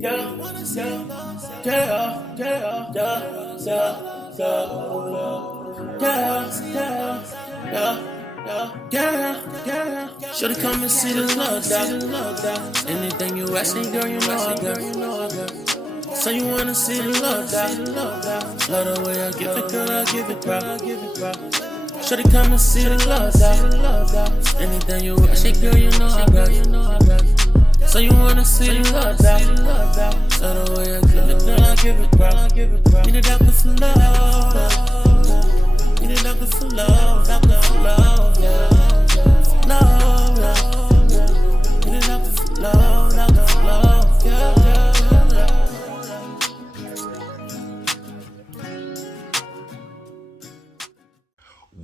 Yeah, yeah, yeah, yeah, yeah, yeah. Should've come and see the love, doc. Anything you asking, girl, you know I got. So you wanna see the love, doc. Love the way I give it, girl, I give it proper. Should've come and see the love, doc. Anything you asking, girl, you know I got. So you wanna see the love, doc. Love the way I give it, girl, I give it proper. Need a doctor for love. Need a doctor for love, doctor for love, yeah.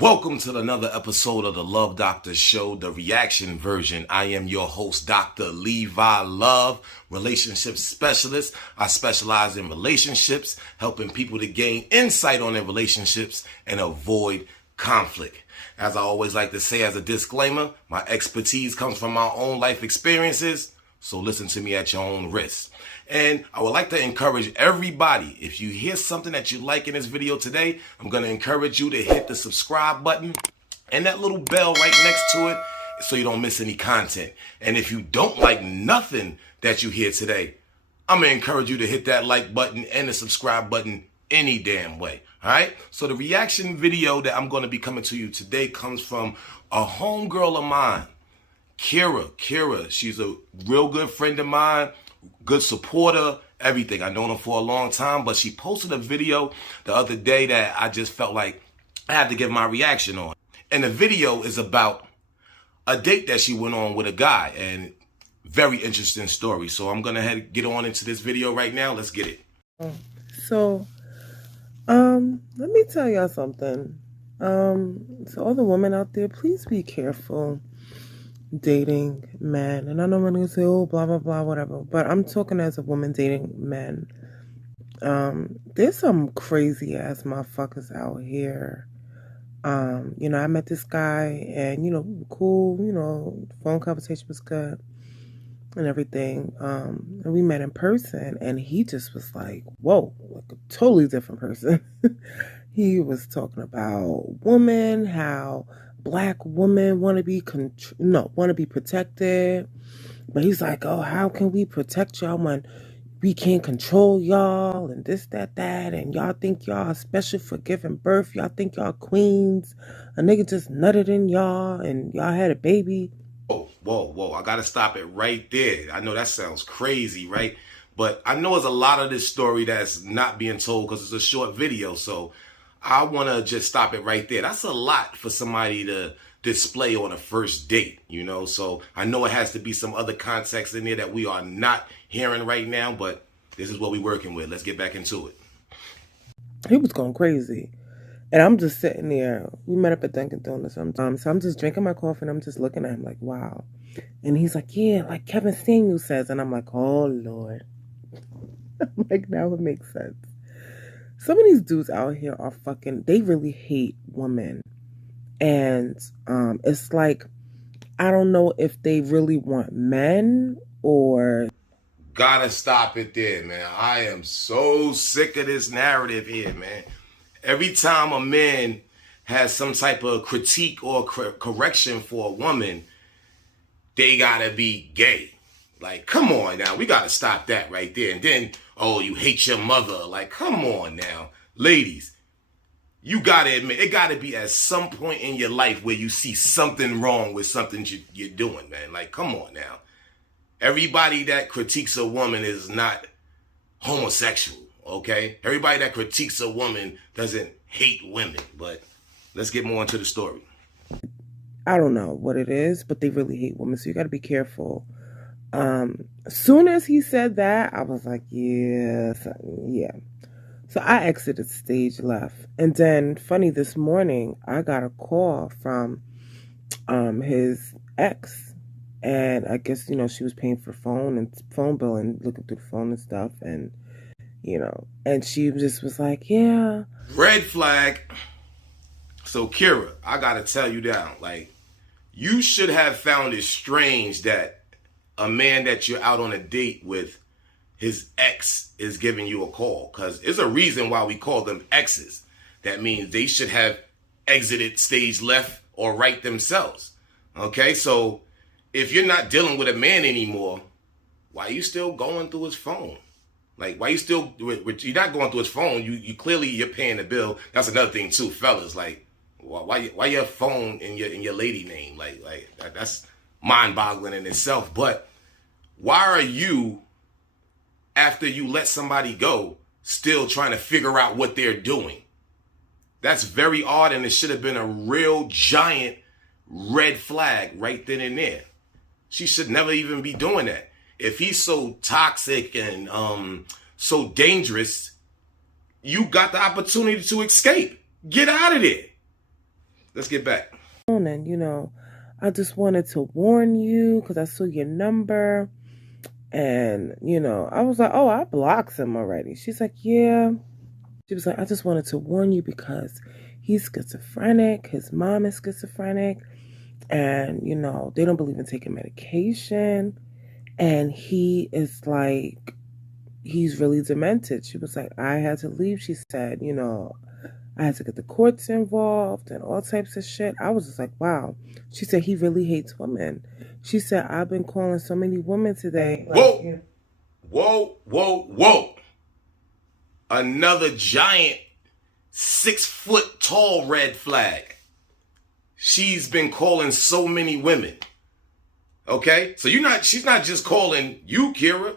Welcome to another episode of the Love Doctor Show, the reaction version. I am your host, Dr. Levi Love, relationship specialist. I specialize in relationships, helping people to gain insight on their relationships and avoid conflict. As I always like to say as a disclaimer, my expertise comes from my own life experiences, so listen to me at your own risk. And I would like to encourage everybody, if you hear something that you like in this video today, I'm going to encourage you to hit the subscribe button and that little bell right next to it so you don't miss any content. And if you don't like nothing that you hear today, I'm going to encourage you to hit that like button and the subscribe button any damn way. All right. So the reaction video that I'm going to be coming to you today comes from a homegirl of mine, Kira. She's a real good friend of mine. Good supporter, everything. I've known her for a long time, but she posted a video the other day that I just felt like I had to give my reaction on. And the video is about a date that she went on with a guy, and very interesting story. So I'm gonna get on into this video right now. Let's get it. So, let me tell y'all something. So all the women out there, please be careful dating men. And I know when you say, oh, blah, blah, blah, whatever. But I'm talking as a woman dating men. There's some crazy ass motherfuckers out here. I met this guy and, we were cool, phone conversation was good and everything. And we met in person and he just was like, whoa, like a totally different person. He was talking about women, how Black women want to be protected, but he's like, oh, how can we protect y'all when we can't control y'all and this, that, and y'all think y'all special for giving birth, y'all think y'all queens, a nigga just nutted in y'all and y'all had a baby. Whoa, I gotta stop it right there. I know that sounds crazy, right? But I know there's a lot of this story that's not being told because it's a short video, so I want to just stop it right there. That's a lot for somebody to display on a first date, So I know it has to be some other context in there that we are not hearing right now, but this is what we're working with. Let's get back into it. He was going crazy. And I'm just sitting there. We met up at Dunkin' Donuts sometimes. So I'm just drinking my coffee and I'm just looking at him like, wow. And he's like, yeah, like Kevin Samuels says. And I'm like, oh, Lord. I'm like, now it makes sense. Some of these dudes out here are they really hate women. And it's like, I don't know if they really want men or... Gotta stop it there, man. I am so sick of this narrative here, man. Every time a man has some type of critique or correction for a woman, they gotta be gay. Like, come on now. We gotta stop that right there. And then, oh, you hate your mother. Like, come on now. Ladies, you gotta admit, it gotta be at some point in your life where you see something wrong with something you're doing, man. Like, come on now. Everybody that critiques a woman is not homosexual, okay? Everybody that critiques a woman doesn't hate women. But let's get more into the story. I don't know what it is, but they really hate women, so you gotta be careful. As soon as he said that, I was like, yeah. So I exited stage left. And then, funny, this morning, I got a call from his ex. And I guess, she was paying for phone bill and looking through the phone and stuff. And, and she just was like, yeah. Red flag. So, Kira, I got to tell you now, like, you should have found it strange that a man that you're out on a date with his ex is giving you a call, because there's a reason why we call them exes. That means they should have exited stage left or right themselves. Okay, so if you're not dealing with a man anymore, why are you still going through his phone? Like, why you still, you're not going through his phone. You clearly, you're paying the bill. That's another thing too, fellas. Like, why your phone in your lady name? Like that's mind-boggling in itself. But why are you, after you let somebody go, still trying to figure out what they're doing? That's very odd, and it should have been a real giant red flag right then and there. She should never even be doing that. If he's so toxic and so dangerous, you got the opportunity to escape. Get out of there. Let's get back. And, you know, I just wanted to warn you because I saw your number. And, you know, I was like, oh, I blocked him already. She's like, yeah. She was like, I just wanted to warn you because he's schizophrenic. His mom is schizophrenic. And, you know, they don't believe in taking medication. And he is like, he's really demented. She was like, I had to leave. She said, you know, I had to get the courts involved and all types of shit. I was just like, wow. She said, he really hates women. She said, I've been calling so many women today. Like, whoa. Another giant 6-foot tall red flag. She's been calling so many women. Okay? So she's not just calling you, Kira.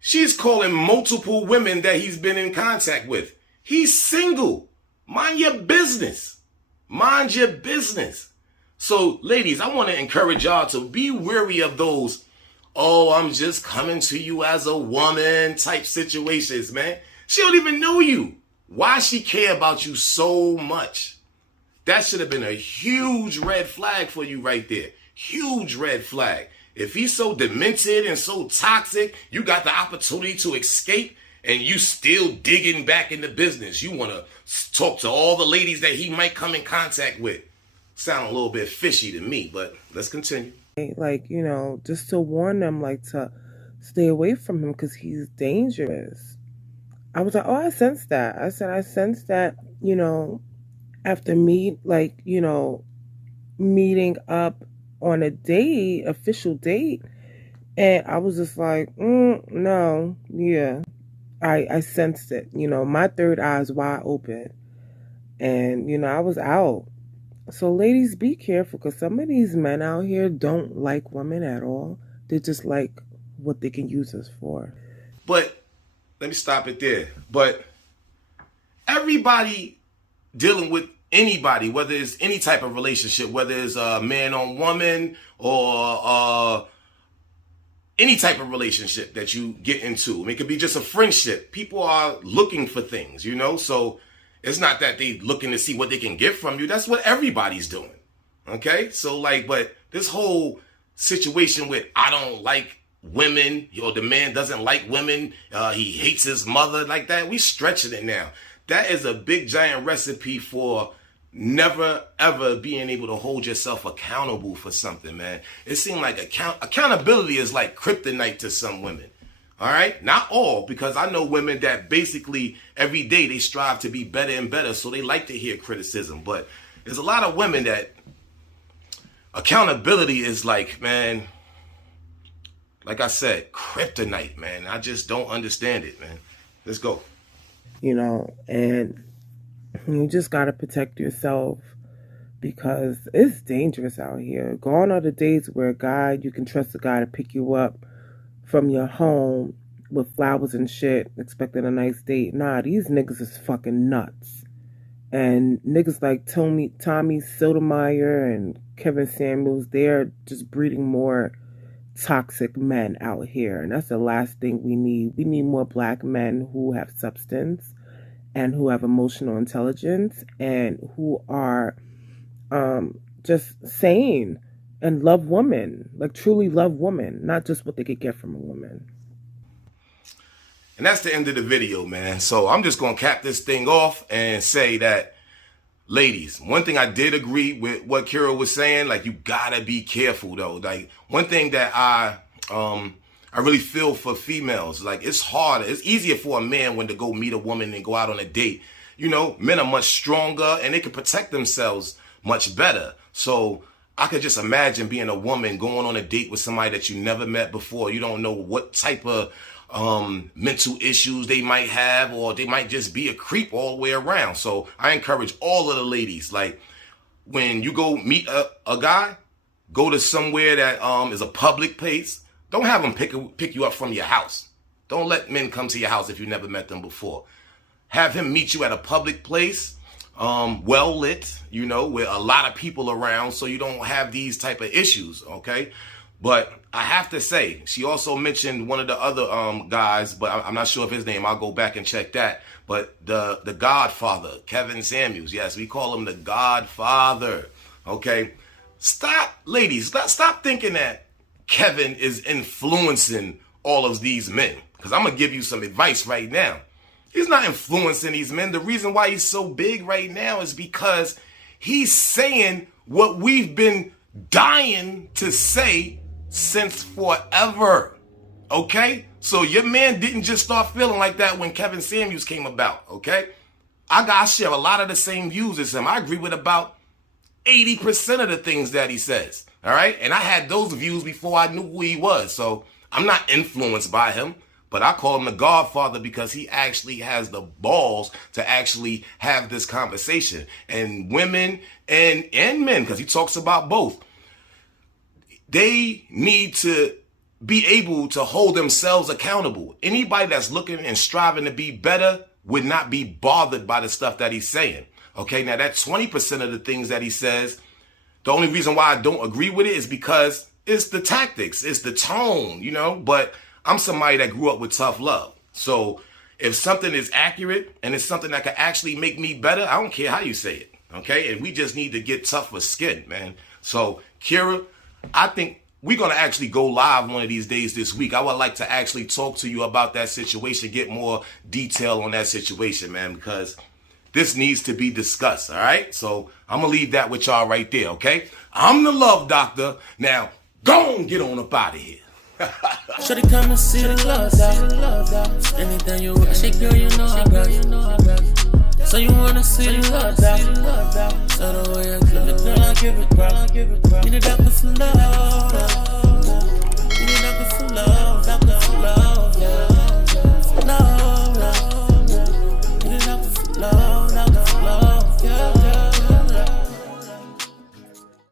She's calling multiple women that he's been in contact with. He's single. Mind your business. Mind your business. So, ladies, I want to encourage y'all to be wary of those, oh, I'm just coming to you as a woman type situations, man. She don't even know you. Why she care about you so much? That should have been a huge red flag for you right there. Huge red flag. If he's so demented and so toxic, you got the opportunity to escape and you still digging back into business. You want to talk to all the ladies that he might come in contact with. Sound a little bit fishy to me, but let's continue. Like, you know, just to warn them, like, to stay away from him because he's dangerous. I was like, oh, I sensed that. I said, I sensed that, you know, after meeting up on a date, official date. And I was just like, no, yeah. I sensed it. You know, my third eye is wide open. And, you know, I was out. So ladies, be careful because some of these men out here don't like women at all. They just like what they can use us for. But let me stop it there. But everybody dealing with anybody, whether it's any type of relationship, whether it's a man on woman or any type of relationship that you get into. I mean, it could be just a friendship. People are looking for things, you know? So it's not that they looking to see what they can get from you. That's what everybody's doing. Okay? So like, but this whole situation with I don't like women, the man doesn't like women, he hates his mother, like that, we stretching it now. That is a big giant recipe for never ever being able to hold yourself accountable for something, man. It seems like accountability is like kryptonite to some women. All right? Not all, because I know women that basically every day they strive to be better and better, so they like to hear criticism. But there's a lot of women that accountability is like, man, like I said, kryptonite, man. I just don't understand it, man. Let's go. You know, and you just got to protect yourself because it's dangerous out here. Gone are the days where you can trust a guy to pick you up from your home with flowers and shit, expecting a nice date. Nah, these niggas is fucking nuts. And niggas like Tommy Sotomayor and Kevin Samuels, they're just breeding more toxic men out here. And that's the last thing we need. We need more black men who have substance and who have emotional intelligence and who are just sane and love women, like truly love women, not just what they could get from a woman. And that's the end of the video, man. So I'm just going to cap this thing off and say that, ladies, one thing I did agree with what Kira was saying, like, you got to be careful, though. Like, one thing that I I really feel for females. Like, it's harder. It's easier for a man when to go meet a woman and go out on a date. You know, men are much stronger and they can protect themselves much better. So I could just imagine being a woman going on a date with somebody that you never met before. You don't know what type of mental issues they might have, or they might just be a creep all the way around. So I encourage all of the ladies, like, when you go meet a guy, go to somewhere that is a public place. Don't have them pick you up from your house. Don't let men come to your house if you never met them before. Have him meet you at a public place, well lit, you know, with a lot of people around, so you don't have these type of issues, okay? But I have to say, she also mentioned one of the other guys, but I'm not sure of his name. I'll go back and check that. But the Godfather, Kevin Samuels. Yes, we call him the Godfather. Okay? Stop, ladies, stop thinking that Kevin is influencing all of these men. Because I'm going to give you some advice right now. He's not influencing these men. The reason why he's so big right now is because he's saying what we've been dying to say since forever. Okay? So your man didn't just start feeling like that when Kevin Samuels came about. Okay? I share a lot of the same views as him. I agree with about 80% of the things that he says. All right? And I had those views before I knew who he was. So I'm not influenced by him. But I call him the Godfather because he actually has the balls to actually have this conversation. And women and men, because he talks about both, they need to be able to hold themselves accountable. Anybody that's looking and striving to be better would not be bothered by the stuff that he's saying. Okay, now that 20% of the things that he says, the only reason why I don't agree with it is because it's the tactics, it's the tone, you know, but I'm somebody that grew up with tough love. So if something is accurate and it's something that can actually make me better, I don't care how you say it. Okay. And we just need to get tougher skin, man. So Kira, I think we're going to actually go live one of these days this week. I would like to actually talk to you about that situation, get more detail on that situation, man, because this needs to be discussed. All right. So I'm going to leave that with y'all right there. Okay. I'm the Love Doctor. Now go and get on up out of here. Should've come and see the love, dog. Anything you want, shake, girl, you know I got you. So you wanna see the love, dog. So the way I give it, girl, I give it, bro. You need that